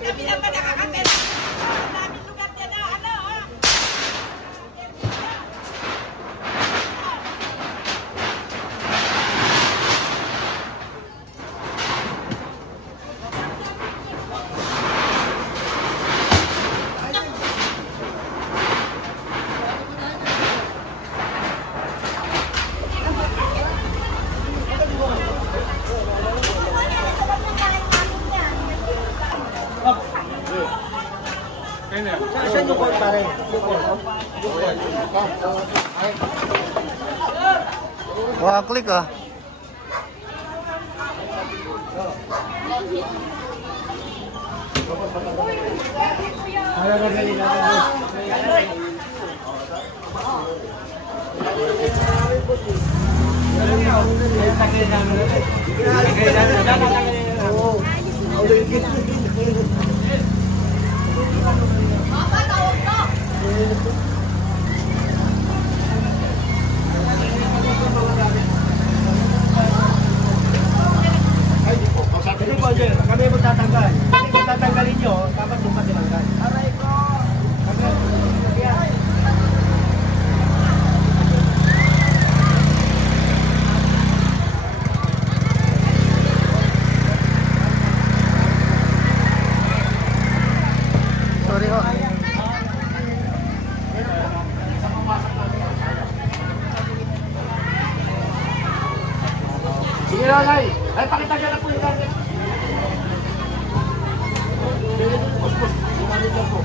Kami naman nakakatid. Daming lugar dyan na, ano, ha? Saan yung court pare? Wah, klik ah. Kami magtatanggal. Kung tatanggalin nyo, dapat doon ka tinanggal. Aray ko! Sorry ho. Sige na, Nay. Ay, pakita dyan na po yung target. Pus-pus. Sumanit lang po.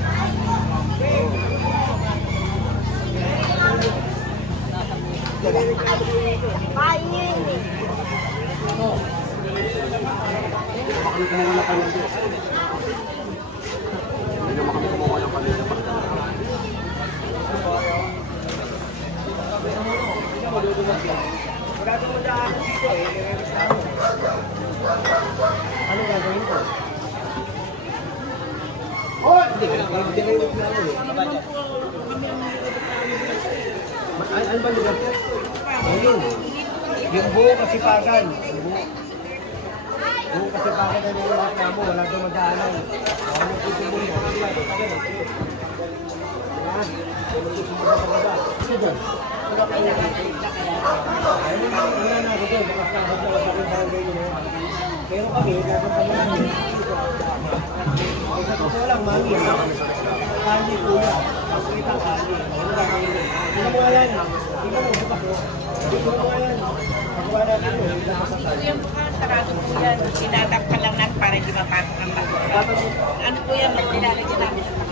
Pain! Bakit mo wala kayo dito? Hindi naman kami kumuha ng kanila. Ano gagawin ko? Oh! Hindi kayo nagplano eh. Ano ba lugar? Ayun. Yung buo kasipagan. Buo kasipagan na nilulak na mo. Wala doon magdaanan. Ako mo po sumuli. Yan. Ako mo po sumuli sa baba. Sige. Ayun na ako doon. Baka sabag na wala rin barangay nyo. Pero kami, nagpunta naman. Sa totoo lang, mami. Kani kuya. Kita kani. Tingnan mo nga yan. Tingnan mo. Tingnan mo nga yan. Pagkuha natin yun. Yung mukha, sarado po yan. Sinadap ka lang natin para hindi mapasok ang bago. Ano po yan? Nilalagyan namin sa mga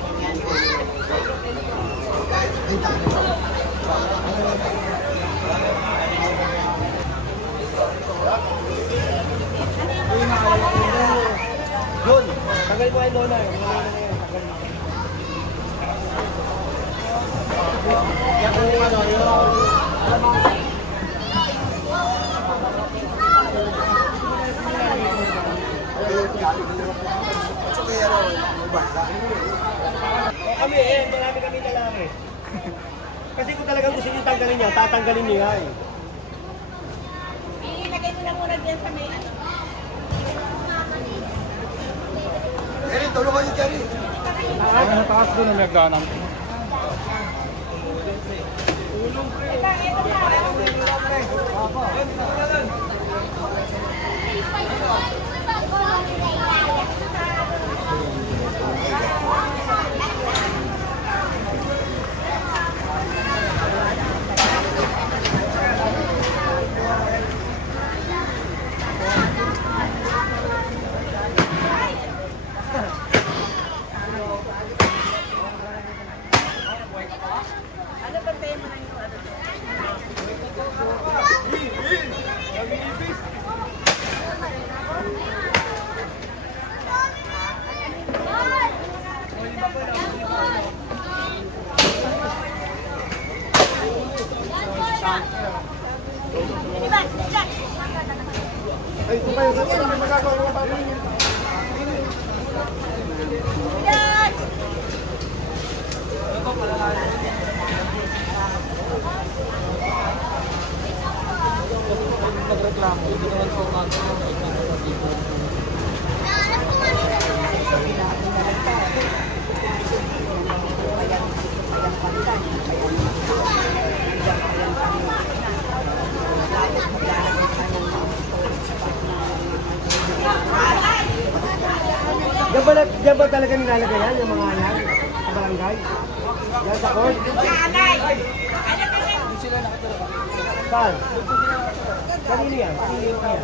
Yun. Tagal mo ay Lola. Yan po yung ano. Kami marami kami lalaki. Kasi kung talagang gusto niyo tanggalin niya, tatanggalin niyo yan. Ilagay mo na muna dyan sa may ano. Jerry, tulungan niyo, Jerry. Ang taas doon na may ganang. Ano ba tema na yung ano? Ay, ito kayo. Ito kayo. Magagawa pa ba? Nagreklamo, hindi naman po natin. Diyan ba talaga nilalagay yan, yung mga yan? Sa barangay? Yan sa court? Anay! Ano ba yan? Saan? Kanino yan? Kanino yung kaya?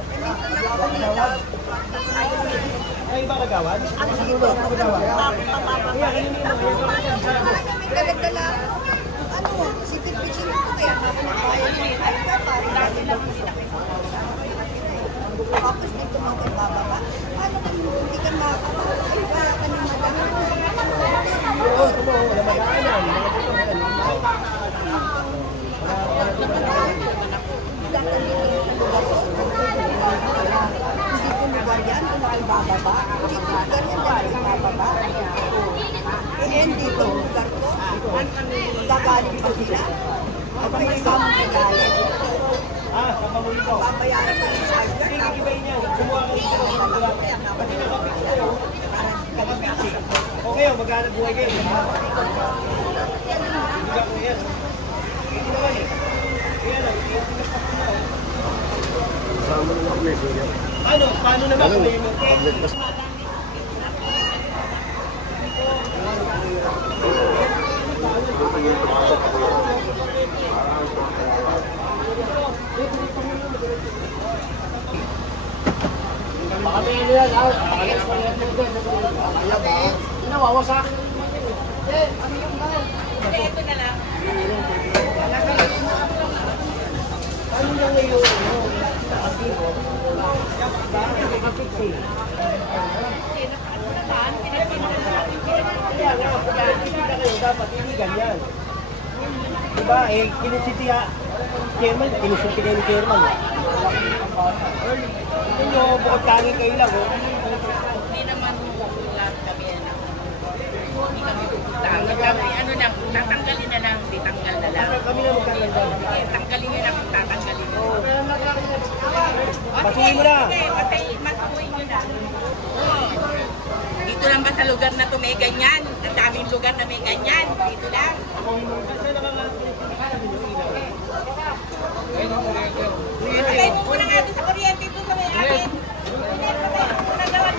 Nagawad? Ay, iba nagawad? Ano ba nagawad? Kaya, kanino yung May dala-dala, ano, si Pipichino ko kaya makabayan mo yung halika para dati lang tapos dito magpapababa. Paano kung hindi ka makakababa? Kaya ka nang magandang. Oo, wala magaanan. Hindi ko lugar yan kung ay bababa. Hindi ko lugar yan dahil bababa. Dito, lugar ko. Gagaling pa sila. At may isang galing. Kapamuli ko. Babayaran pa rin sa Hindi, nag-ibay niya. Kumuha ka rin sa mga. Pati nakapix kayo. Nakapix eh. Okay, maghanap buhay kayo. Hindi ka ko yan. Hindi naman eh. Kaya lang, ano? Paano naman kung may mga? Baka may ano yan, pakalis pa yan din. Kaya ba? Nawawa sa akin. Ito na lang. Ano na ngayon? Nakasigo. Nakapix eh. Kaya nga, pag nakikita kayo, dapat hindi ganyan. Diba, eh, kinunsitiya. Chairman, kinusunti kayo ni Chairman. Ito nyo, bukod tangin kayo lang, oh. Hindi naman lahat kami yan. Hindi kami pupunta. Kami ano lang, kung tatanggalin na lang, titanggal na lang. Kami na magkakanda. Tanggalin nyo na kung tatanggalin nyo. Patuloy mo na. Okay, matuloy nyo na. Dito lang ba sa lugar na to may ganyan? Ang daming lugar na may ganyan. Dito lang. Patay mo muna nga doon sa kuryente doon sa may akin. Patay mo muna doon.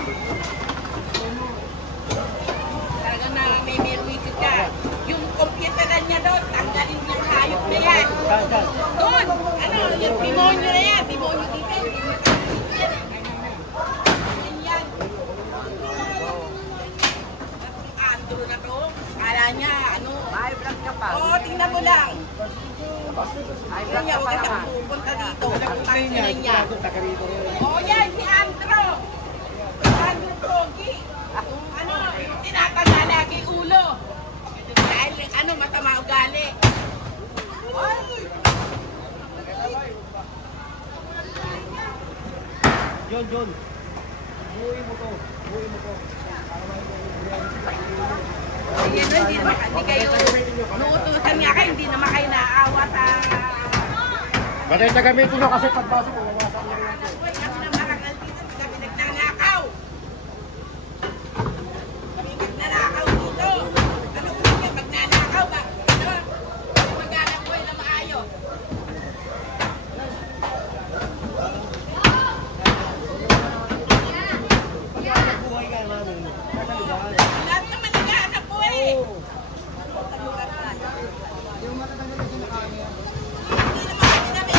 Talagang na may merwisyo ka. Yung computeran niya doon, tanggalin mo yung hayop na yan. Doon! Ano, yung demonyo na yan. Demonyo dito. Ganyan. Andro na to. Kala niya, ano. Ay, vlog ka pa. Oo, tingnan mo lang. Ayun niya, huwag ka pupunta dito. Tanggalin niya. Oo yan, si Andro. Andro Pogi. Ano, tinatanda lagi ulo. Dahil ano, masama ugali. John. Buuin mo to. Hindi kayo, nuutusan nga kayo, hindi naman kayo naaawa sa... Batay na gamitin nyo kasi pagpasok ko, mawasak na rin. Uy, kami na marangal dito, kami nagnanakaw. Kami nagnanakaw dito. Ano ko niya, magnanakaw ba? Ano? Mag-anak ko na maayos. Buhay ka namin. Kasalubahan. Lahat naman nag-anak ko eh. Hindi naman kami na may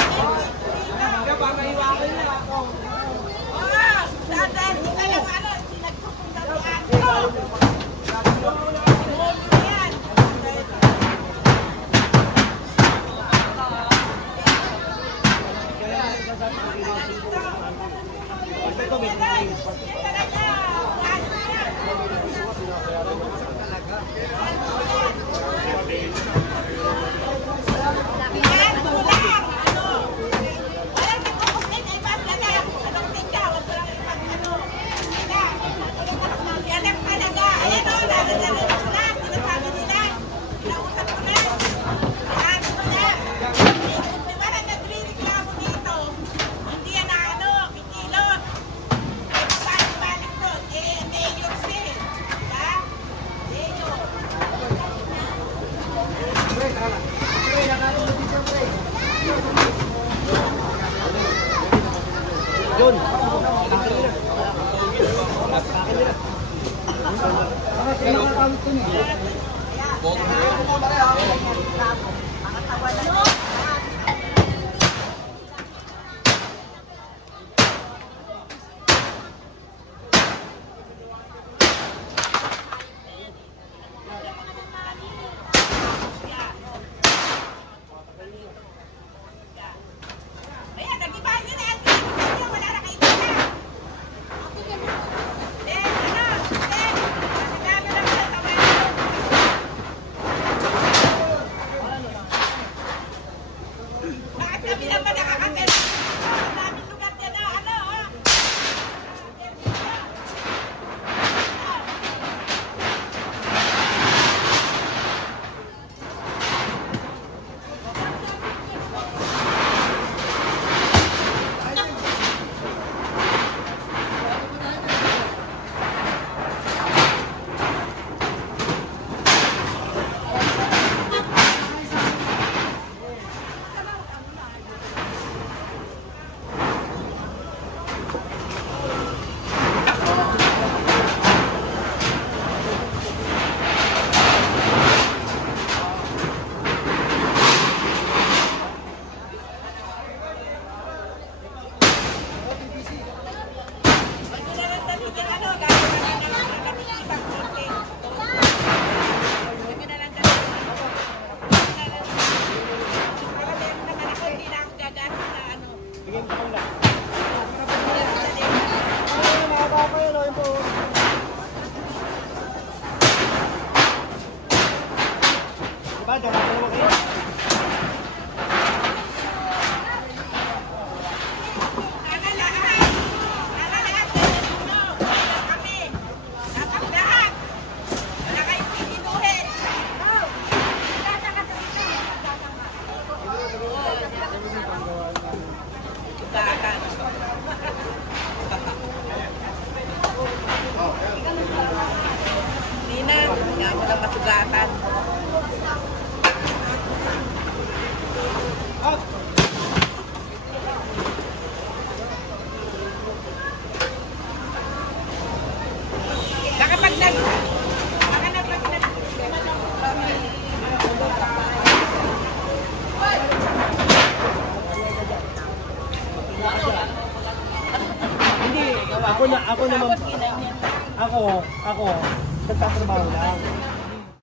Diba, dalawa kayo? Nina, hindi mo na masugatan. Baka pag nag... Baka na pag nag... Hindi, ako naman, ako, nagtatrabaho lang.